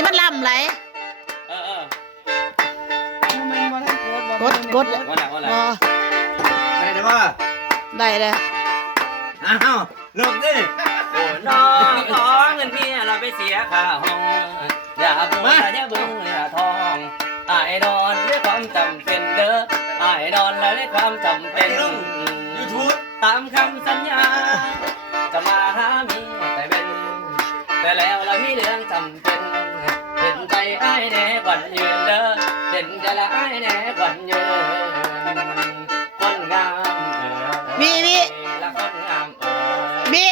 นี้มันล่ำไรเออเออกดกดว่าไหนว่าไหนอ๋อได้แต่ว่าได้เลยอ้าวลงดิโอ้น้องขอเงินเมียเราไปเสียค่าห้องอย่าเบื่ออย่าเบื่ออย่าทองอายนอนด้วยความจำเป็นเด้ออายนอนแล้วด้วยความจำเป็นยูทูบตามคำสัญญาจะมาหาเมียแต่เป็นแต่แล้วเรามีเรื่องจำเป็นเห็นใจ ไอ้ายแน่ก่อนยืนเด้อเห็นใจละไอ้ายแน่ก่อนยืนคนงามเออมีมีละคนงามเออมี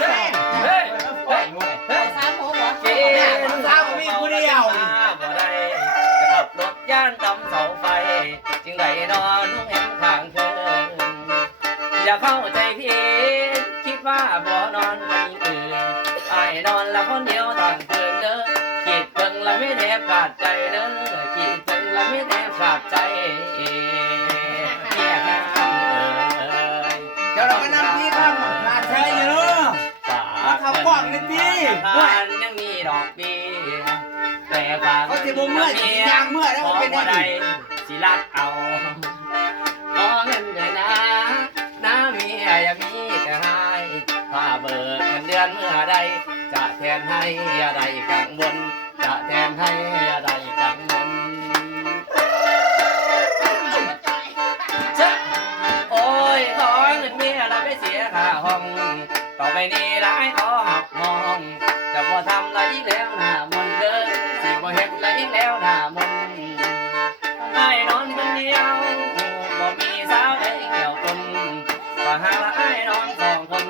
เฮ้ยเฮ้ยเฮ้ยเฮ้ยสามโมงเหรอกินข้าวมีผู้เดียวบ่ได้ขับรถย่านตำเสาไฟ จึงได้นอนนุ่งแหมข้างเคินอย่าเข้าใจผิดคิดว่าบ่นอนกับหญิงอื่นไอ้นอนละคนเดียวทั้งคืน ไม่แทบขาดใจเด้อขีดเพิ่งละไม่แทบขาดใจเมียข้ามเอ่ยเดี๋ยวเราไปนั่งที่ข้างหาดเชยอยู่เนาะมาข้ากล้องเลยพี่บ้านยังมีดอกเบี้ยแต่ฝากเขาจะบ่เมื่อยสิยางเมื่อยแล้วมันเป็นได้ด้สิรัดเอาขอเงินเลยนะน้าเมียอยากมีแต่ให้ถ้าเบิกเงินเดือนเมื่อใดจะแทนให้อะไรกังวล จะแทนให้อะไรกังเจ้าโอ้ยขอเงินเมียเราไปเสียค่าห้อง ต่อไปนี้ร้ายขอหักมอง จะบ่ทำไรอีกแล้วหน้ามนเด้อสิบ่เฮ็ดไรอีกแล้วหน้ามนต์ให้นอนคนเดียวบ่มีสาวใดเกี่ยวตนก็หาละให้นอนสองคน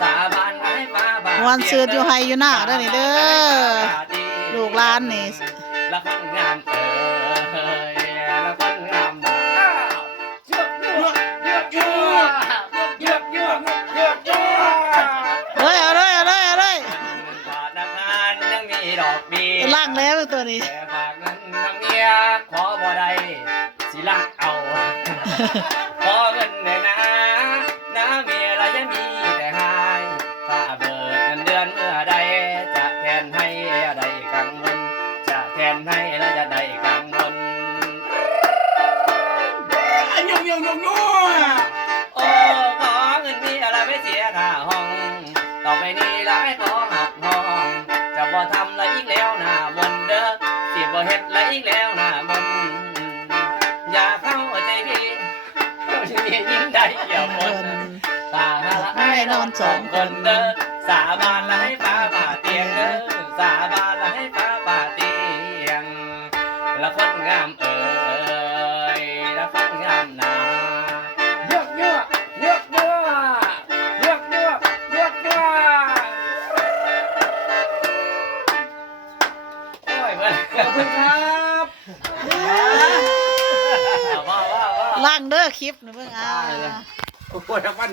สาบานให้ฟ้าบาดวันซื้ออยู่ไฮอยู่หน้าเด้อนี่เด้อ ลูกหลานนี่ละคนงามเอ้ยละคนงามบ่อ้าวเยอกเยอกเยอกเยอกเยอกเยอกเยอกเยอกเฮ้ยเอาเลยเอาเลยเอาเลยธนาคารยังมีดอกเบี้ยล่างแล้วตัวนี้แต่ฝากเงินทางเมียขอบ่ได้สิลักเอาาห้อง ต่อไปนี้ร้ายขอหักห้อง จะบ่ทำอะไรอีกแล้วหน้ามนเด้อสิบ่เฮ็ดอะไรอีกแล้วหน้ามนอย่าเข้าใจพี่จะมียิ่งได้เกี่ยวหมดตาละให้นอนสองคนเด้อสาบานละให้ฟ้าบาด ล่างเด้อคลิปหนูเพิ่งอ่า โอ้โหทั้งวัน